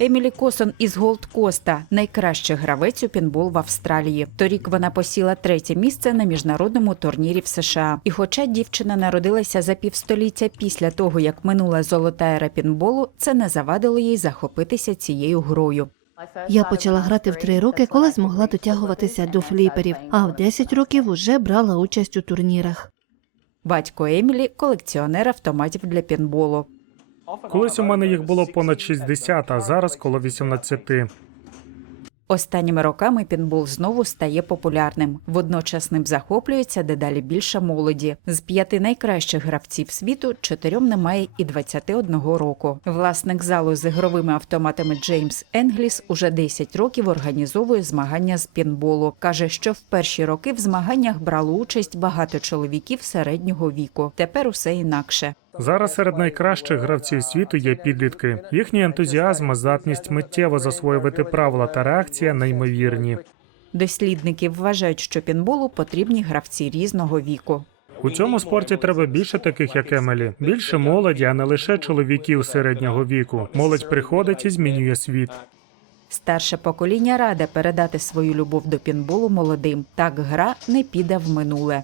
Емілі Косон із Голд Коста найкращий гравець у пінбол в Австралії. Торік вона посіла третє місце на міжнародному турнірі в США. І хоча дівчина народилася за півстоліття після того, як минула золота ера пінболу, це не завадило їй захопитися цією грою. Я почала грати в три роки, коли змогла дотягуватися до фліперів, а в 10 років уже брала участь у турнірах. Батько Емілі колекціонер автоматів для пінболу. Колись у мене їх було понад 60, а зараз коло 18. Останніми роками пінбол знову стає популярним. Водночас ним захоплюється дедалі більше молоді. З п'яти найкращих гравців світу чотирьом немає і 21 року. Власник залу з ігровими автоматами Джеймс Енгліс уже 10 років організовує змагання з пінболу. каже, що в перші роки в змаганнях брало участь багато чоловіків середнього віку. Тепер усе інакше. Зараз серед найкращих гравців світу є підлітки. Їхній ентузіазм, здатність миттєво засвоювати правила та реакція неймовірні. Дослідники вважають, що пінболу потрібні гравці різного віку. У цьому спорті треба більше таких, як Емелі, більше молоді, а не лише чоловіків середнього віку. Молодь приходить і змінює світ. Старше покоління раде передати свою любов до пінболу молодим. Так гра не піде в минуле.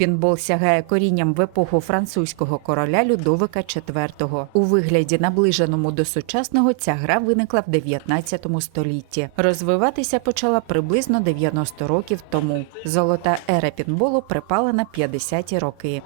Пінбол сягає корінням в епоху французького короля Людовика IV. У вигляді, наближеному до сучасного, ця гра виникла в 19 столітті. Розвиватися почала приблизно 90 років тому. Золота ера пінболу припала на 50-ті роки.